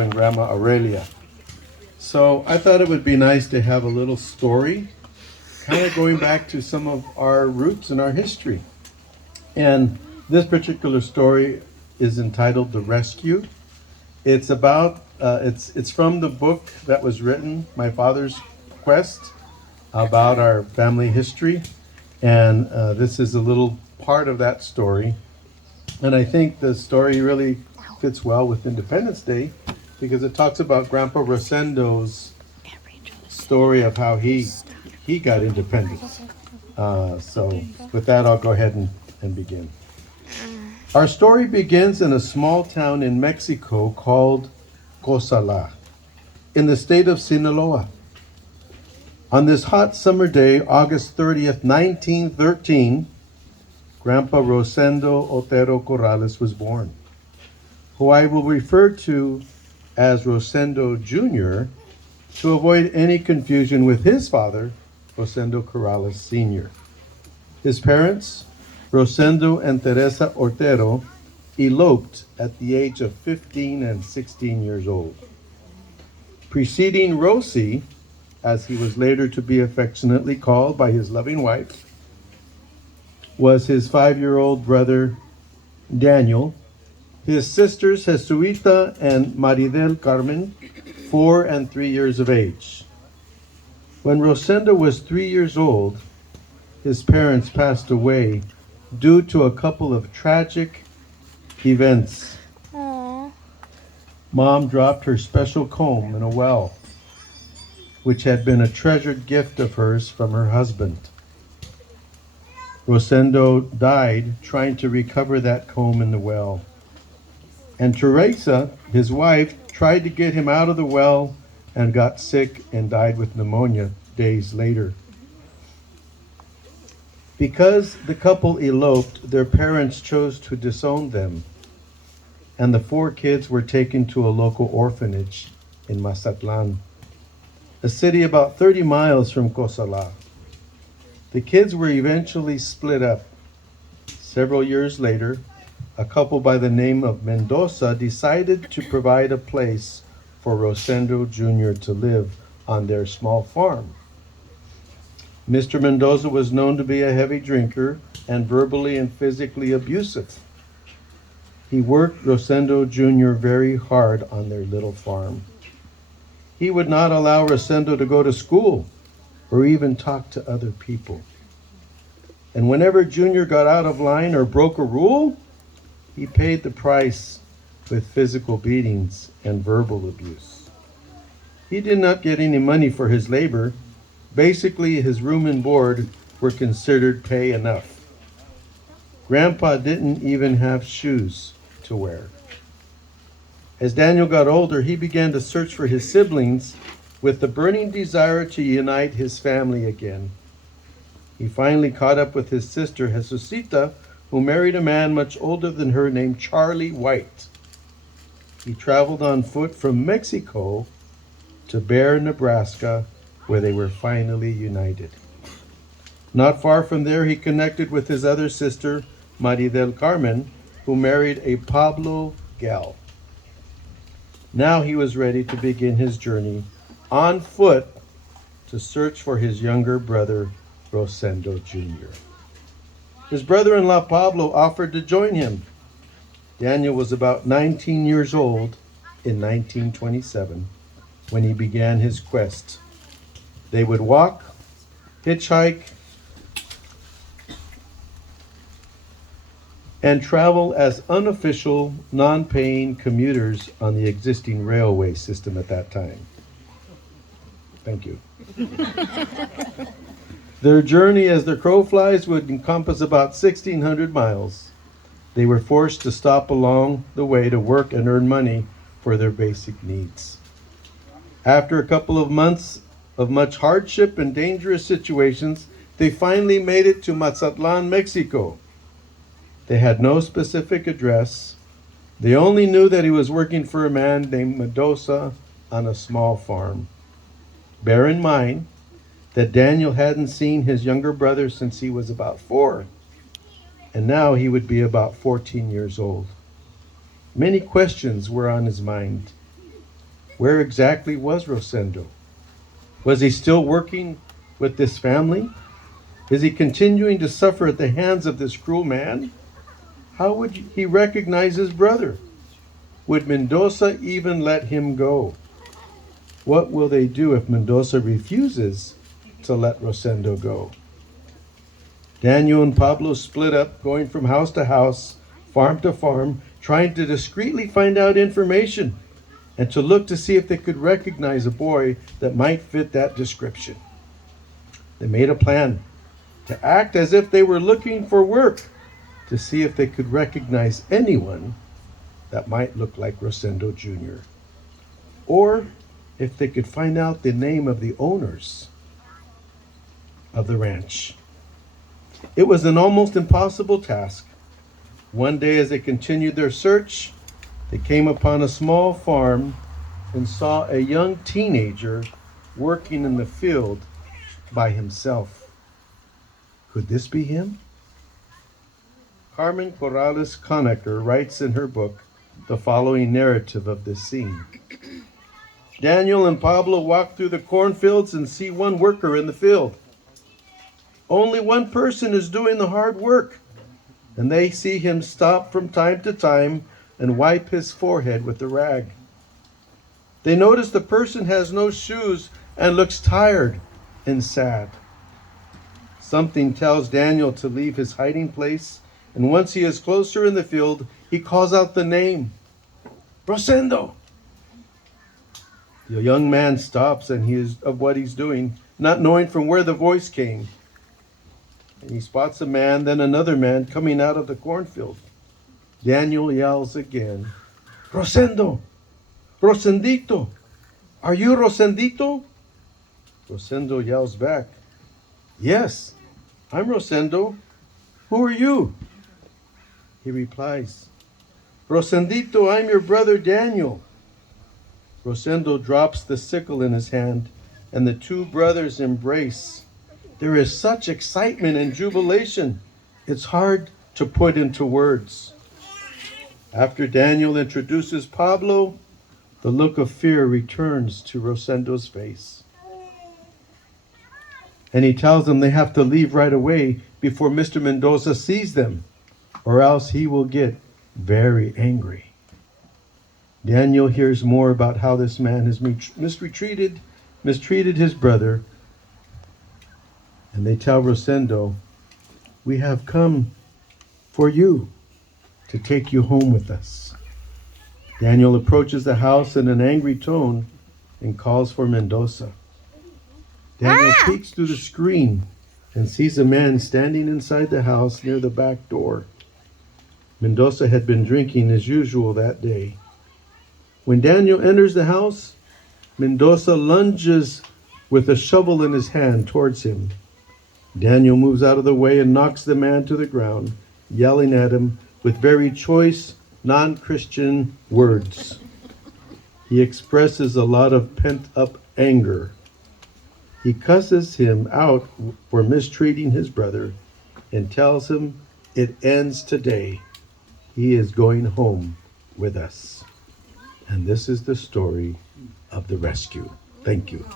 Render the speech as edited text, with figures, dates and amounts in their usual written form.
and Grandma Aurelia. So I thought it would be nice to have a little story, kind of going back to some of our roots and our history. And this particular story is entitled "The Rescue." It's from the book that was written, My Father's Quest, about our family history, and this is a little part of that story. And I think the story really fits well with Independence Day because it talks about Grandpa Rosendo's story of how he got independence. So with that, I'll go ahead and begin. Our story begins in a small town in Mexico called Cosala, in the state of Sinaloa. On this hot summer day, August 30th, 1913, Grandpa Rosendo Otero Corrales was born, who I will refer to as Rosendo Jr. to avoid any confusion with his father, Rosendo Corrales Sr. His parents, Rosendo and Teresa Otero, eloped at the age of 15 and 16 years old. Preceding Rosie, as he was later to be affectionately called by his loving wife, was his 5-year-old brother Daniel, his sisters Jesuita and Maridel Carmen, 4 and 3 years of age. When Rosendo was 3 years old, his parents passed away due to a couple of tragic events. Aww. Mom dropped her special comb in a well, which had been a treasured gift of hers from her husband. Rosendo died trying to recover that comb in the well. And Teresa, his wife, tried to get him out of the well and got sick and died with pneumonia days later. Because the couple eloped, their parents chose to disown them, and the 4 kids were taken to a local orphanage in Mazatlan, a city about 30 miles from Cosala. The kids were eventually split up. Several years later, a couple by the name of Mendoza decided to provide a place for Rosendo Jr. to live on their small farm. Mr. Mendoza was known to be a heavy drinker and verbally and physically abusive. He worked Rosendo Jr. very hard on their little farm. He would not allow Rosendo to go to school or even talk to other people. And whenever Junior got out of line or broke a rule, he paid the price with physical beatings and verbal abuse. He did not get any money for his labor. Basically, his room and board were considered pay enough. Grandpa didn't even have shoes to wear. As Daniel got older, he began to search for his siblings with the burning desire to unite his family again. He finally caught up with his sister, Jesucita, who married a man much older than her named Charlie White. He traveled on foot from Mexico to Bear, Nebraska, where they were finally united. Not far from there, he connected with his other sister, Maridel Carmen, who married a Pablo Gal. Now he was ready to begin his journey on foot to search for his younger brother, Rosendo Jr. His brother-in-law Pablo offered to join him. Daniel was about 19 years old in 1927 when he began his quest. They would walk, hitchhike, and travel as unofficial, non-paying commuters on the existing railway system at that time. Thank you. Their journey as the crow flies would encompass about 1,600 miles. They were forced to stop along the way to work and earn money for their basic needs. After a couple of months of much hardship and dangerous situations, they finally made it to Mazatlan, Mexico. They had no specific address. They only knew that he was working for a man named Mendoza on a small farm. Bear in mind that Daniel hadn't seen his younger brother since he was about 4, and now he would be about 14 years old. Many questions were on his mind. Where exactly was Rosendo? Was he still working with this family? Is he continuing to suffer at the hands of this cruel man? How would he recognize his brother? Would Mendoza even let him go? What will they do if Mendoza refuses to let Rosendo go? Daniel and Pablo split up, going from house to house, farm to farm, trying to discreetly find out information and to look to see if they could recognize a boy that might fit that description. They made a plan to act as if they were looking for work to see if they could recognize anyone that might look like Rosendo Jr. or if they could find out the name of the owners of the ranch. It was an almost impossible task. One day, as they continued their search, they came upon a small farm and saw a young teenager working in the field by himself. Could this be him? Carmen Corrales Conacher writes in her book the following narrative of this scene. Daniel and Pablo walk through the cornfields and see one worker in the field. Only one person is doing the hard work, and they see him stop from time to time and wipe his forehead with a rag. They notice the person has no shoes and looks tired and sad. Something tells Daniel to leave his hiding place, and once he is closer in the field, he calls out the name, Rosendo. The young man stops and he is of what he's doing, not knowing from where the voice came. And he spots a man, then another man coming out of the cornfield. Daniel yells again, Rosendo! Rosendito! Are you Rosendito? Rosendo yells back, Yes, I'm Rosendo. Who are you? He replies, Rosendito, I'm your brother Daniel. Rosendo drops the sickle in his hand, and the two brothers embrace. There is such excitement and jubilation, it's hard to put into words. After Daniel introduces Pablo, the look of fear returns to Rosendo's face. And he tells them they have to leave right away before Mr. Mendoza sees them, or else he will get very angry. Daniel hears more about how this man has mistreated his brother, and they tell Rosendo, we have come for you to take you home with us. Daniel approaches the house in an angry tone and calls for Mendoza. Daniel peeks through the screen and sees a man standing inside the house near the back door. Mendoza had been drinking as usual that day. When Daniel enters the house, Mendoza lunges with a shovel in his hand towards him. Daniel moves out of the way and knocks the man to the ground, yelling at him with very choice, non-Christian words. He expresses a lot of pent-up anger. He cusses him out for mistreating his brother and tells him it ends today. He is going home with us. And this is the story of the rescue. Thank you.